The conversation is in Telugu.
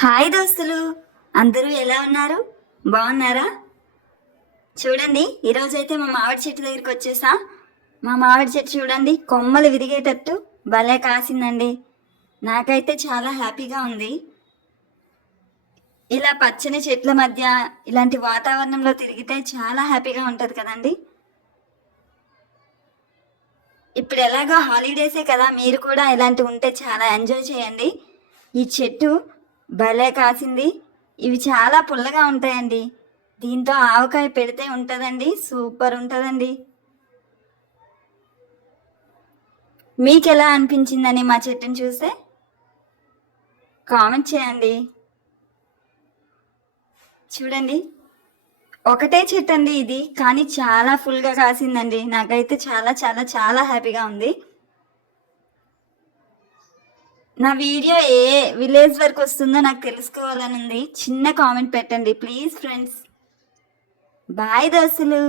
హాయ్ దోస్తులు. అందరూ ఎలా ఉన్నారు? బాగున్నారా? చూడండి ఈరోజు అయితే మా మామిడి చెట్టు దగ్గరికి వచ్చేసా. మా మామిడి చెట్టు చూడండి కొమ్మలు విరిగేటట్టు భలే కాసిందండి. నాకైతే చాలా హ్యాపీగా ఉంది. ఇలా పచ్చని చెట్ల మధ్య ఇలాంటి వాతావరణంలో తిరిగితే చాలా హ్యాపీగా ఉంటుంది కదండి. ఇప్పుడు ఎలాగో హాలిడేసే కదా మీరు కూడా ఇలాంటివి ఉంటే చాలా ఎంజాయ్ చేయండి. ఈ చెట్టు భలే కాసింది. ఇవి చాలా పుల్లగా ఉంటాయండి. దీంతో ఆవకాయ పెడితే ఉంటుందండి సూపర్ ఉంటుందండి. మీకు ఎలా అనిపించిందని మా చెట్టుని చూస్తే? కామెంట్ చేయండి. చూడండి. ఒకటే చెట్టు అండి ఇది కానీ చాలా ఫుల్గా కాసిందండి. నాకైతే చాలా చాలా చాలా హ్యాపీగా ఉంది. నా వీడియో ఏ విలేజ్ వరకు వస్తుందో నాకు తెలుసుకోవాలని ఉంది చిన్న కామెంట్ పెట్టండి ప్లీజ్ ఫ్రెండ్స్. బాయ్ దోస్తులు.